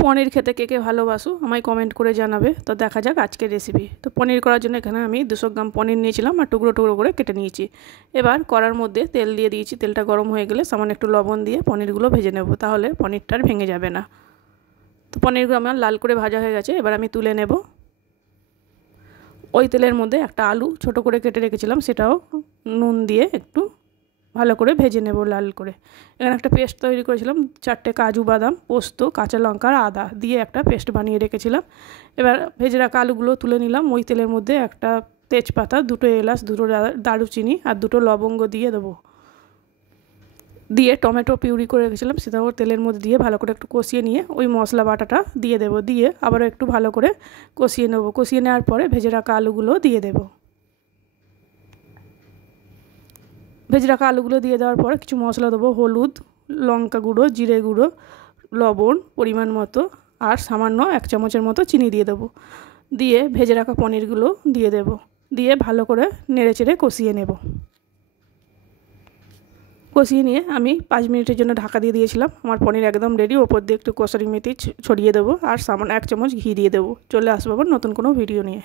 পনির খেতে কে কে ভালোবাসো আমায় কমেন্ট করে জানাবে। তো দেখা যাক আজকের রেসিপি। তো পনির করার জন্য এখানে আমি 200 গ্রাম পনির নিয়েছিলাম আর টুকরো টুকরো করে কেটে নিয়েছি। এবার কড়ার মধ্যে তেল দিয়ে দিয়েছি। তেলটা গরম হয়ে গেলে সামান্য একটু লবণ দিয়ে পনিরগুলো ভেজে নেব, তাহলে পনিরটা আর ভেঙে যাবে না। তো পনিরগুলো আমার লাল করে ভাজা হয়ে গেছে, এবার আমি তুলে নেব। ওই তেলের মধ্যে একটা আলু ছোট করে কেটে রেখেছিলাম, সেটাও নুন দিয়ে একটু ভালো করে ভেজে নেব লাল করে। এখানে একটা পেস্ট তৈরি করেছিলাম, 4টে কাজু বাদাম, পোস্ত, কাঁচা লঙ্কা আর আদা দিয়ে একটা পেস্ট বানিয়ে রেখেছিলাম। এবার ভেজে রাখা আলুগুলো তুলে নিলাম। ওই তেলের মধ্যে একটা তেজপাতা, 2টো এলাচ, 2টো দারুচিনি আর 2টো লবঙ্গ দিয়ে দেবো। দিয়ে টমেটো পিউরি করে রেখেছিলাম সেটাও তেলের মধ্যে দিয়ে ভালো করে একটু কষিয়ে নিয়ে ওই মশলা বাটাটা দিয়ে দেবো। দিয়ে আবারও একটু ভালো করে কষিয়ে নেব। কষিয়ে নেওয়ার পরে ভেজে রাখা আলুগুলো দিয়ে দেবো। ভেজে রাখা আলুগুলো দিয়ে দেওয়ার পরে কিছু মশলা দেবো, হলুদ, লঙ্কা গুঁড়ো, জিরে গুঁড়ো, লবণ পরিমাণ মতো আর সামান্য 1 চামচের মতো চিনি দিয়ে দেবো। দিয়ে ভেজে রাখা পনিরগুলো দিয়ে দেবো। দিয়ে ভালো করে নেড়েচেড়ে কষিয়ে নেব। কষিয়ে নিয়ে আমি 5 মিনিটের জন্য ঢাকা দিয়ে দিয়েছিলাম। আমার পনির একদম রেডি। ওপর দিয়ে একটু কসুরি মেথি ছড়িয়ে দেবো আর সামান্য 1 চামচ ঘি দিয়ে দেবো। চলে আসবো আবার নতুন কোনো ভিডিও নিয়ে।